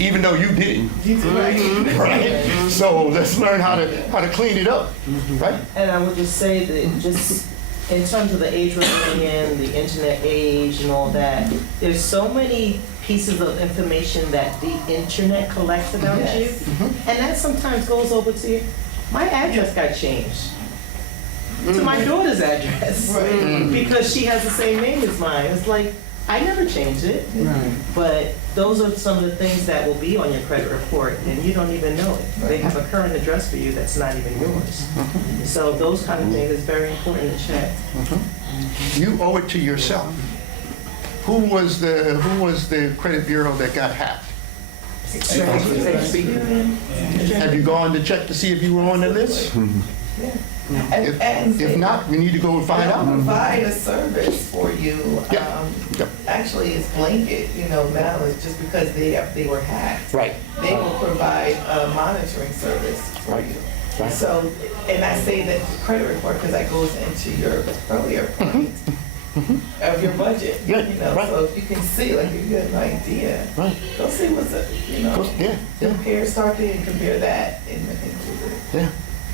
even though you did it, You do right. right? So let's learn how to clean it up, right? And I would just say that just in terms of the age we're living in, the internet age and all that, there's so many pieces of information that the internet collects about you. And that sometimes goes over to you. My address got changed to my daughter's address Right. because she has the same name as mine. It's like, I never changed it. Right. But those are some of the things that will be on your credit report, and you don't even know it. They have a current address for you that's not even yours. So those kind of things is very important to check. You owe it to yourself. Who was the credit bureau that got hacked? Have you gone to check to see if you were on the list? If not, we need to go and find They'll out. provide a service for you. Yep. Yep. Actually, it's blanket, you know, now it's just because they were hacked. Right. They will provide a monitoring service for Right. you. Right. So, and I say that the credit report because that goes into your earlier point of your budget. Yeah, You know, right. so if you can see, like, if you get an idea, Right. go see what's up, you know. Yeah, yeah, Compare, start there and compare that and include it.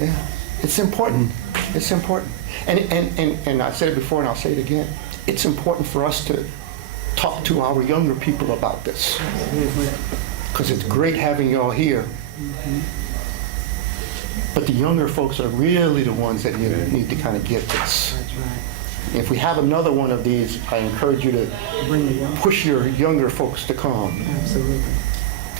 yeah, yeah. It's important. It's important. And I said it before and I'll say it again. It's important for us to talk to our younger people about this. Because it's great having y'all here. But the younger folks are really the ones that need to kind of get this. That's right. If we have another one of these, I encourage you to Bring it up. push your younger folks to come Absolutely.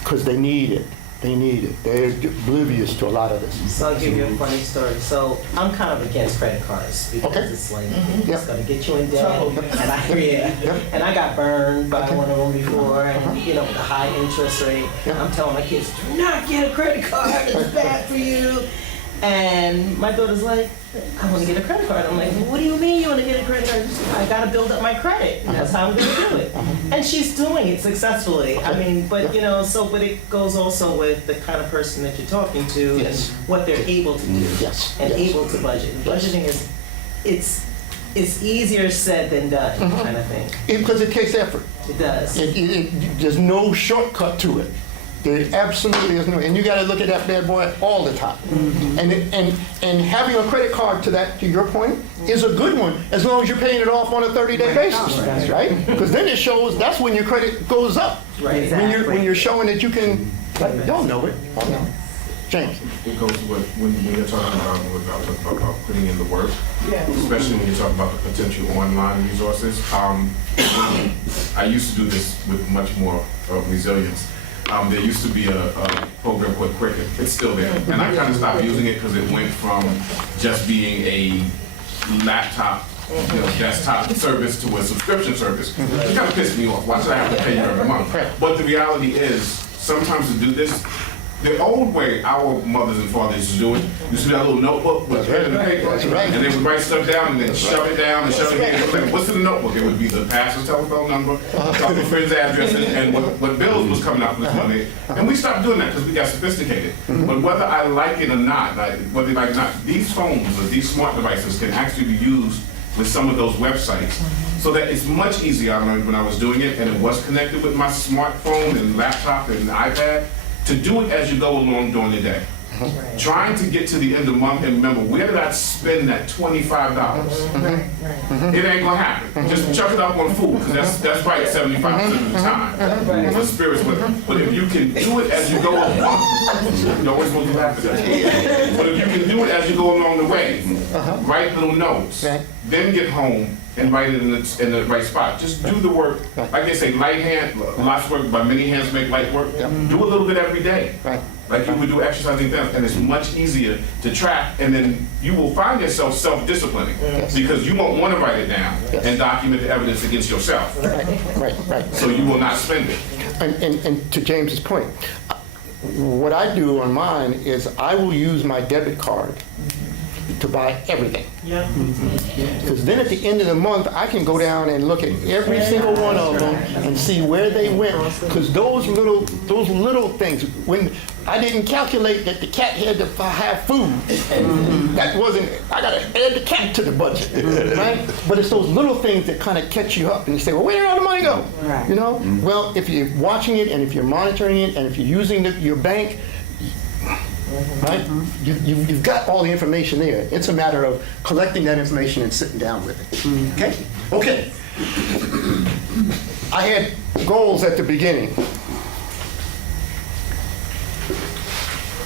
because they need it. They need it. They're oblivious to a lot of this. So I'll give you a funny story. So I'm kind of against credit cards because Okay. it's like, Yep. it's gonna get you in debt. Trouble. And and I got burned by one of them before and, you know, with the high interest rate. I'm telling my kids, do not get a credit card, it's bad for you. And my daughter's like, I want to get a credit card. I'm like, what do you mean you want to get a credit card? I got to build up my credit. And that's how I'm going to do it. And she's doing it successfully. I mean, but you know, but it goes also with the kind of person that you're talking to Yes. and what they're able to do Yes, and yes. able to budget. Budgeting it's easier said than done kind of thing. Because it takes effort. It does. There's no shortcut to it. There absolutely is no, and you got to look at that bad boy all the time. And having a credit card to your point, is a good one as long as you're paying it off on a 30-day basis, right? Because then it shows that's when your credit goes up. Right. When you're showing that you can, like, y'all know it. I know. James. It goes with, when you're talking about putting in the work, Yeah. especially when you're talking about the potential online resources. I used to do this with much more resilience. There used to be a program called Cricket. It's still there. And I kind of stopped using it because it went from just being a laptop, desktop service to a subscription service. It kind of pissed me off. Why should I have to pay you every month? But the reality is, sometimes to do this, the old way our mothers and fathers used to do it, used to be a little notebook with pen and paper. That's right. And they would write stuff down and then shove it down and shove it in. What's in the notebook? It would be the pastor's telephone number, a couple of friends' addresses, and what bills was coming out for this money. And we stopped doing that because we got sophisticated. But whether I like it or not, whether I like it or not, these phones or these smart devices can actually be used with some of those websites. So that it's much easier, I learned when I was doing it, and it was connected with my smartphone and laptop and iPad, to do it as you go along during the day. Trying to get to the end of the month and remember, where did I spend that $25? It ain't gonna happen. Just chuck it up on food, because that's right 75% of the time. For spirits, but if you can do it as you go along, you always want to laugh at that. But if you can do it as you go along the way, write little notes, then get home and write it in the right spot. Just do the work. Like they say, light hand, lots of work, by many hands make light work. Do a little bit every day. Like you would do exercising things, and it's much easier to track, and then you will find yourself self-disciplining because you won't want to write it down and document the evidence against yourself. Right. So you will not spend it. And to James's point, what I do on mine is I will use my debit card to buy everything. Because then at the end of the month, I can go down and look at every single one of them and see where they went. Because those little things, when I didn't calculate that the cat had to have food, that wasn't, I gotta add the cat to the budget, right? But it's those little things that kind of catch you up and you say, well, where did all the money go? You know? Well, if you're watching it and if you're monitoring it and if you're using your bank, right? You've got all the information there. It's a matter of collecting that information and sitting down with it. Okay. I had goals at the beginning.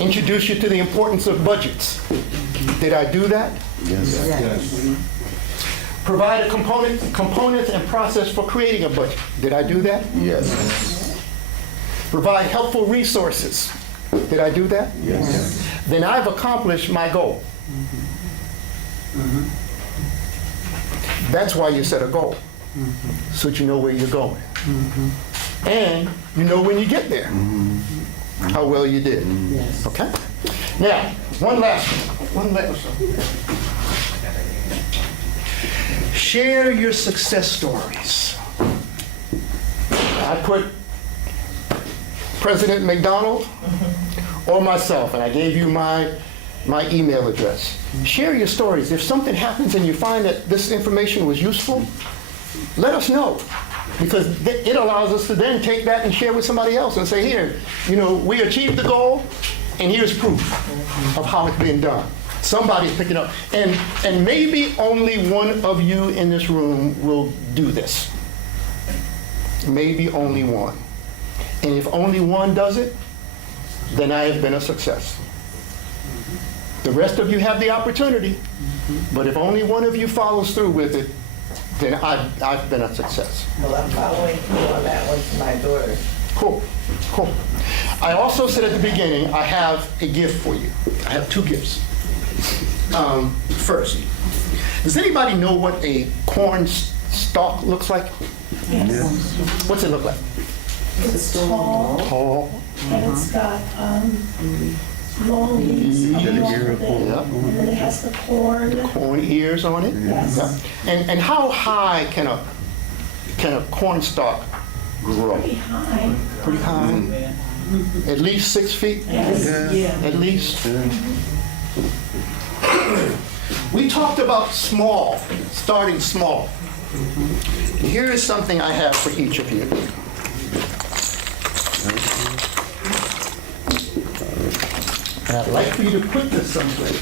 Introduce you to the importance of budgets. Did I do that? Yes. Provide a components and process for creating a budget. Did I do that? Yes. Provide helpful resources. Did I do that? Yes. Then I've accomplished my goal. That's why you set a goal, so that you know where you're going. And you know when you get there, how well you did. Okay? Now, one last one. Share your success stories. I put President McDonald or myself, and I gave you my email address. Share your stories. If something happens and you find that this information was useful, let us know, because it allows us to then take that and share with somebody else and say, here, you know, we achieved the goal, and here's proof of how it's been done. Somebody's picking up, and maybe only one of you in this room will do this. Maybe only one. And if only one does it, then I have been a success. The rest of you have the opportunity, but if only one of you follows through with it, then I've been a success. Well, I'm following through on that one to my daughter. Cool. I also said at the beginning, I have a gift for you. I have two gifts. First, does anybody know what a corn stalk looks like? Yes. What's it look like? It's tall, Tall. and it's got long leaves coming off of it, Yep. and then it has the corn. Corn ears on it. Yes. Yep. And how high can a corn stalk grow? Pretty high. Pretty high. At least 6 feet. Yes. At least. We talked about small, starting small. Here is something I have for each of you. And I'd like for you to put this someplace.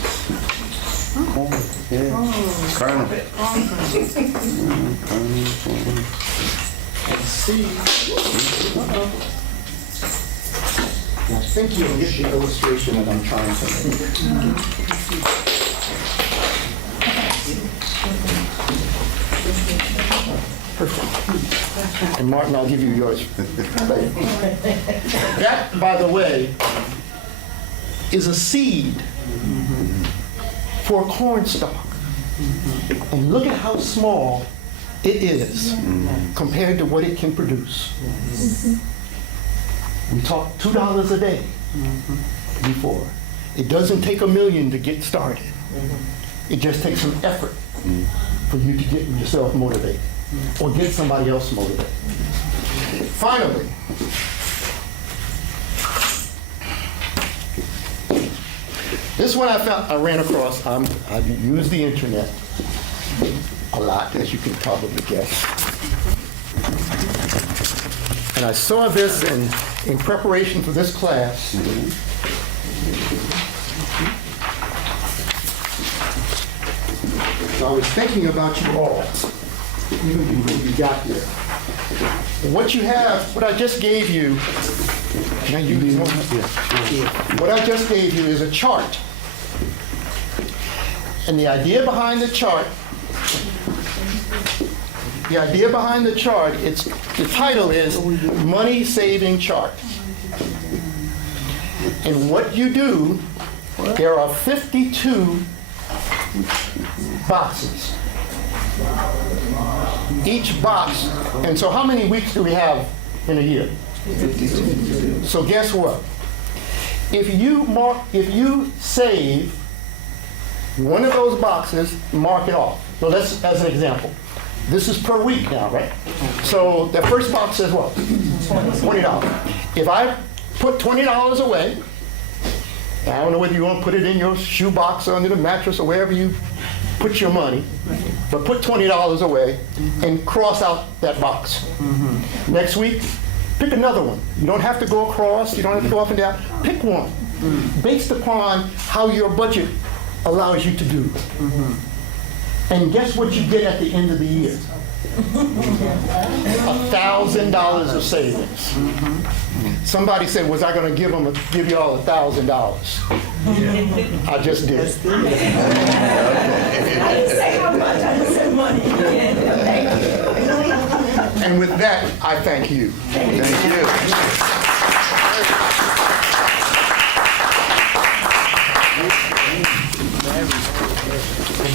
And see. I think you'll get the illustration that I'm trying to make. Perfect. And Martin, I'll give you yours. That, by the way, is a seed for a corn stalk. And look at how small it is compared to what it can produce. We talked $2 a day before. It doesn't take $1 million to get started. It just takes some effort for you to get yourself motivated or get somebody else motivated. Finally, this one I ran across. I've used the internet a lot, as you can probably guess. And I saw this in preparation for this class. So I was thinking about you all, even before you got here. What you have, what I just gave you, can I use one? What I just gave you is a chart. And the idea behind the chart, the title is Money Saving Chart. And what you do, there are 52 boxes. Each box, and so how many weeks do we have in a year? 52. So guess what? If you save one of those boxes, mark it off. So let's, as an example, this is per week now, right? So the first box says what? $20. If I put $20 away, I don't know whether you want to put it in your shoebox or under the mattress or wherever you put your money, but put $20 away and cross out that box. Next week, pick another one. You don't have to go across, you don't have to go up and down. Pick one based upon how your budget allows you to do. And guess what you get at the end of the year? $1,000 of savings. Somebody said, was I going to give you all $1,000? I just did. I didn't say how much, I just said money. And with that, I thank you. Thank you.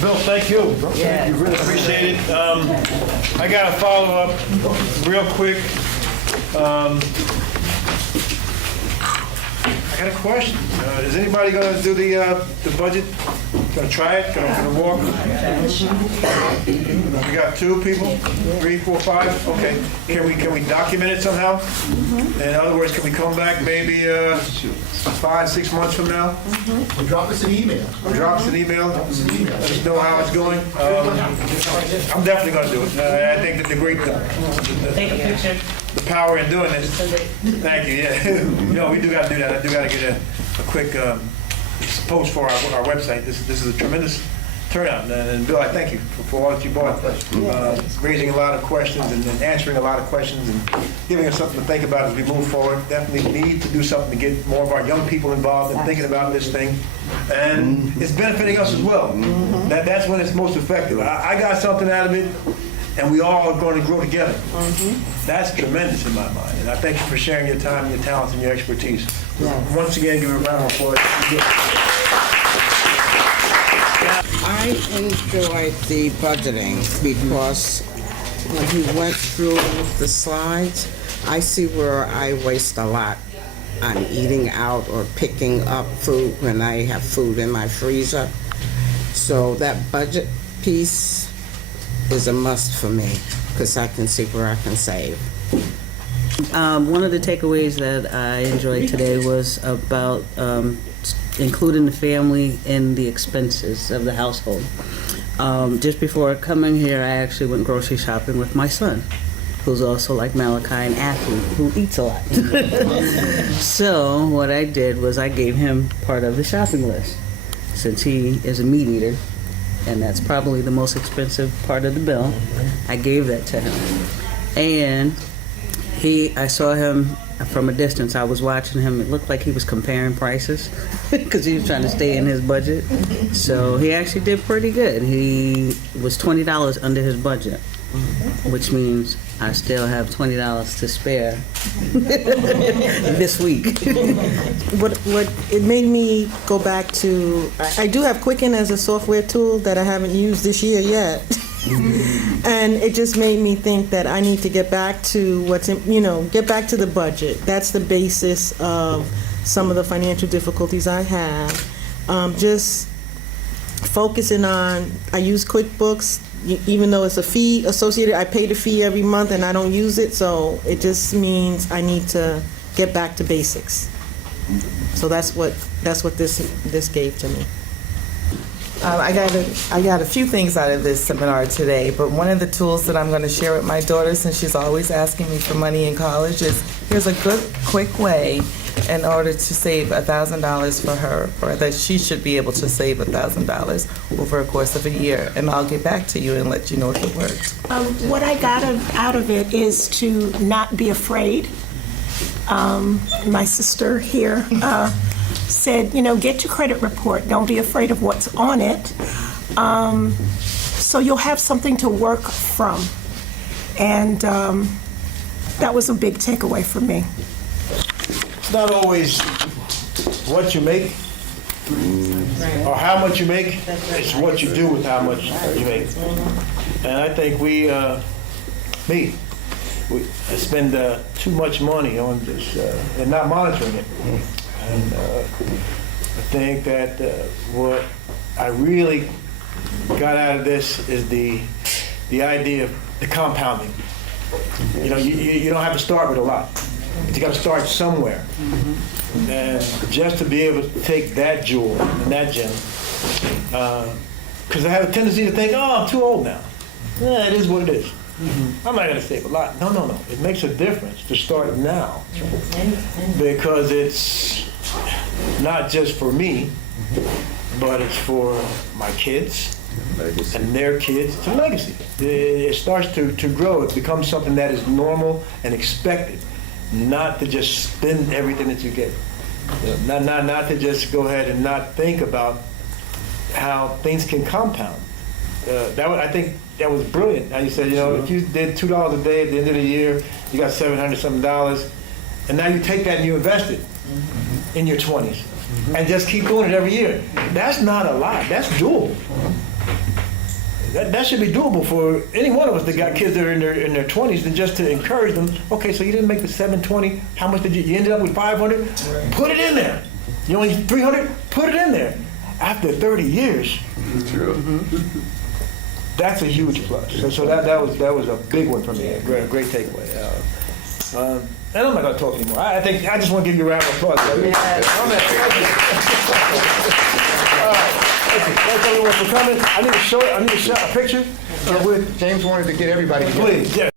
Well, Bill, thank you. Yeah. Really appreciate it. I got a follow-up real quick. I got a question. Is anybody going to do the budget? Going to try it? Going to walk? We got 2 people? 3, 4, 5? Okay. Can we document it somehow? In other words, can we come back maybe 5, 6 months from now? Or drop us an email. Drop us an email. Let us know how it's going. I'm definitely going to do it. I think that Take a picture. the power in doing this. Thank you. Yeah, no, we do got to do that. I do got to get a quick post for our website. This is a tremendous turnout, and Bill, I thank you for all that you brought. Raising a lot of questions and answering a lot of questions and giving us something to think about as we move forward. Definitely need to do something to get more of our young people involved in thinking about this thing, and it's benefiting us as well. That's when it's most effective. I got something out of it, and we all are going to grow together. That's tremendous in my mind, and I thank you for sharing your time, your talents, and your expertise. Once again, give a round of applause. I enjoyed the budgeting because when he went through the slides, I see where I waste a lot on eating out or picking up food when I have food in my freezer. So that budget piece is a must for me because I can see where I can save. One of the takeaways that I enjoyed today was about including the family in the expenses of the household. Just before coming here, I actually went grocery shopping with my son, who's also like Malachi, an athlete who eats a lot. So what I did was I gave him part of the shopping list, since he is a meat eater, and that's probably the most expensive part of the bill. I gave that to him. And I saw him from a distance. I was watching him. It looked like he was comparing prices because he was trying to stay in his budget. So he actually did pretty good. He was $20 under his budget, which means I still have $20 to spare this week. What it made me go back to, I do have Quicken as a software tool that I haven't used this year yet. And it just made me think that I need to get back to get back to the budget. That's the basis of some of the financial difficulties I have. Just focusing on, I use QuickBooks, even though it's a fee associated, I pay the fee every month and I don't use it, so it just means I need to get back to basics. So that's what this gave to me. I got a few things out of this seminar today, but one of the tools that I'm going to share with my daughter, since she's always asking me for money in college, is here's a good, quick way, in order to save $1,000 for her, or that she should be able to save $1,000 over a course of a year. And I'll get back to you and let you know if it works. What I got out of it is to not be afraid. My sister here said, get your credit report. Don't be afraid of what's on it. So you'll have something to work from. And that was a big takeaway for me. It's not always what you make or how much you make, it's what you do with how much you make. And I think we spend too much money on this and not monitoring it. And I think that what I really got out of this is the idea of the compounding. You don't have to start with a lot, but you got to start somewhere. And just to be able to take that jewel and that gem, because I have a tendency to think, oh, I'm too old now. Yeah, it is what it is. I'm not going to save a lot. No. It makes a difference to start now, because it's not just for me, but it's for my kids and their kids. It's a legacy. It starts to grow. It becomes something that is normal and expected, not to just spend everything that you get. Not to just go ahead and not think about how things can compound. I think that was brilliant. How you said, if you did $2 a day at the end of the year, you got $700-something, and now you take that and you invest it in your 20s, and just keep doing it every year. That's not a lot. That's doable. That should be doable for any one of us that got kids that are in their 20s, and just to encourage them. Okay, so you didn't make the 720. How much did you ended up with 500? Put it in there. You only 300. Put it in there. After 30 years. True. That's a huge plus. So that was a big one for me. A great takeaway. And I'm not going to talk anymore. I just want to give you a round of applause. Thanks everyone for coming. I need to show a picture with James wanted to get everybody together. Please, yeah.